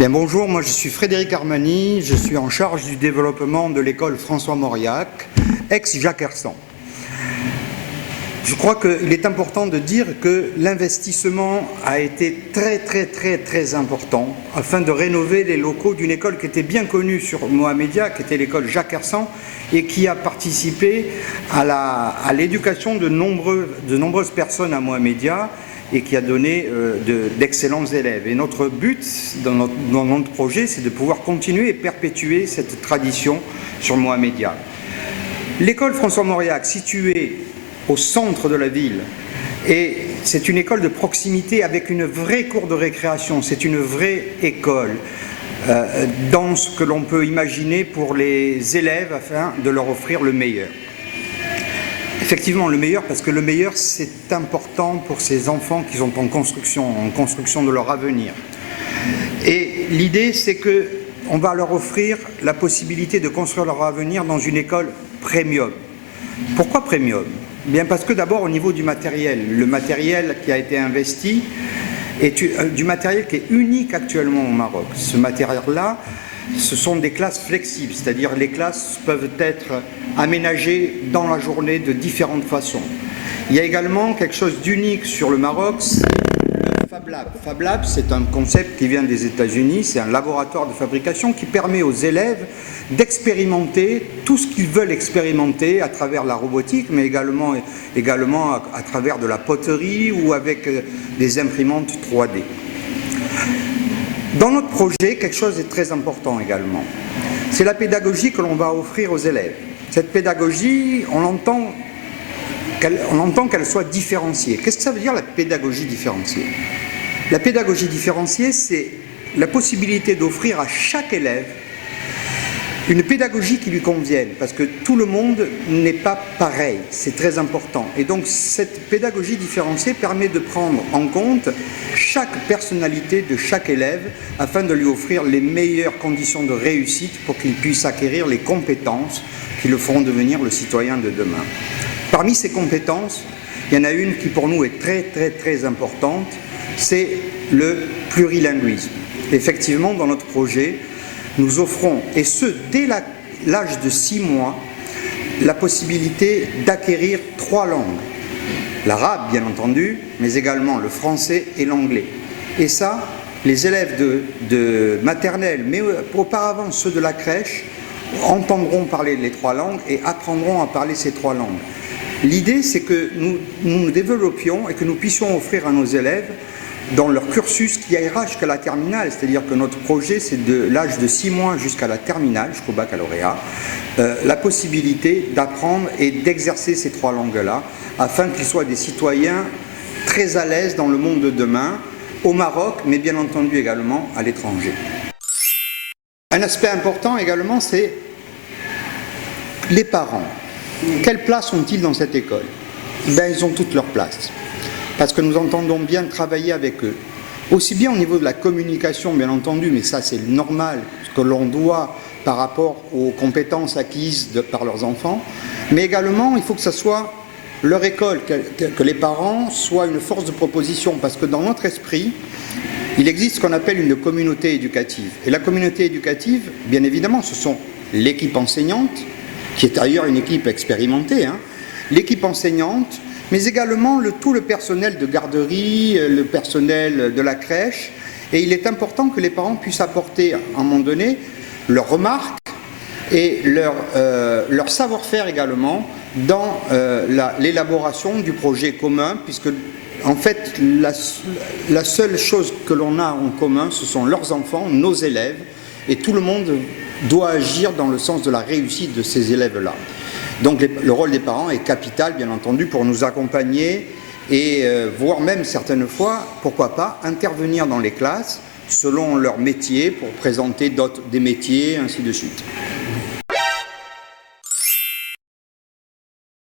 Bien, bonjour, moi je suis Frédéric Armani, je suis en charge du développement de l'école François Mauriac, ex-Jacques Hersan. Je crois qu'il est important de dire que l'investissement a été très important afin de rénover les locaux d'une école qui était bien connue sur Mohamedia, qui était l'école Jacques Hersan, et qui a participé à l'éducation de nombreuses personnes à Mohamedia, et qui a donné d'excellents élèves. Et notre but dans notre projet, c'est de pouvoir continuer et perpétuer cette tradition sur Mohamedia. L'école François Mauriac, située au centre de la ville, et c'est une école de proximité avec une vraie cour de récréation, c'est une vraie école dans ce que l'on peut imaginer pour les élèves afin de leur offrir le meilleur. Effectivement, le meilleur, parce que le meilleur, c'est important pour ces enfants qui sont en construction de leur avenir. Et l'idée, c'est qu'on va leur offrir la possibilité de construire leur avenir dans une école premium. Pourquoi premium? Bien parce que d'abord, au niveau du matériel, le matériel qui a été investi est du matériel qui est unique actuellement au Maroc. Ce matériel-là, ce sont des classes flexibles, c'est-à-dire les classes peuvent être aménagées dans la journée de différentes façons. Il y a également quelque chose d'unique sur le Maroc, c'est le Fab Lab. Fab Lab, c'est un concept qui vient des États-Unis, c'est un laboratoire de fabrication qui permet aux élèves d'expérimenter tout ce qu'ils veulent expérimenter à travers la robotique, mais également à travers de la poterie ou avec des imprimantes 3D. Dans notre projet, quelque chose est très important également. C'est la pédagogie que l'on va offrir aux élèves. Cette pédagogie, on entend qu'elle soit différenciée. Qu'est-ce que ça veut dire la pédagogie différenciée? La pédagogie différenciée, c'est la possibilité d'offrir à chaque élève une pédagogie qui lui convienne, parce que tout le monde n'est pas pareil, c'est très important. Et donc cette pédagogie différenciée permet de prendre en compte chaque personnalité de chaque élève afin de lui offrir les meilleures conditions de réussite pour qu'il puisse acquérir les compétences qui le feront devenir le citoyen de demain. Parmi ces compétences, il y en a une qui pour nous est très importante, c'est le plurilinguisme. Effectivement, dans notre projet, nous offrons, et ce dès l'âge de 6 mois, la possibilité d'acquérir 3 langues. L'arabe, bien entendu, mais également le français et l'anglais. Et ça, les élèves de maternelle, mais auparavant ceux de la crèche, entendront parler les 3 langues et apprendront à parler ces 3 langues. L'idée, c'est que nous développions et que nous puissions offrir à nos élèves, dans leur cursus qui ira jusqu'à la terminale, c'est-à-dire que notre projet, c'est de l'âge de 6 mois jusqu'à la terminale, jusqu'au baccalauréat, la possibilité d'apprendre et d'exercer ces 3 langues-là, afin qu'ils soient des citoyens très à l'aise dans le monde de demain, au Maroc, mais bien entendu également à l'étranger. Un aspect important également, c'est les parents. Quelle place ont-ils dans cette école? Ben, ils ont toute leur place. Parce que nous entendons bien travailler avec eux. Aussi bien au niveau de la communication, bien entendu, mais ça c'est normal, ce que l'on doit par rapport aux compétences acquises par leurs enfants, mais également il faut que ce soit leur école, que les parents soient une force de proposition, parce que dans notre esprit, il existe ce qu'on appelle une communauté éducative. Et la communauté éducative, bien évidemment, ce sont l'équipe enseignante, qui est d'ailleurs une équipe expérimentée, l'équipe enseignante, mais également tout le personnel de garderie, le personnel de la crèche. Et il est important que les parents puissent apporter, à un moment donné, leurs remarques et leur savoir-faire également dans l'élaboration du projet commun, puisque, en fait, la seule chose que l'on a en commun, ce sont leurs enfants, nos élèves, et tout le monde doit agir dans le sens de la réussite de ces élèves-là. Donc le rôle des parents est capital, bien entendu, pour nous accompagner et voire même certaines fois, pourquoi pas, intervenir dans les classes selon leur métier pour présenter des métiers, ainsi de suite.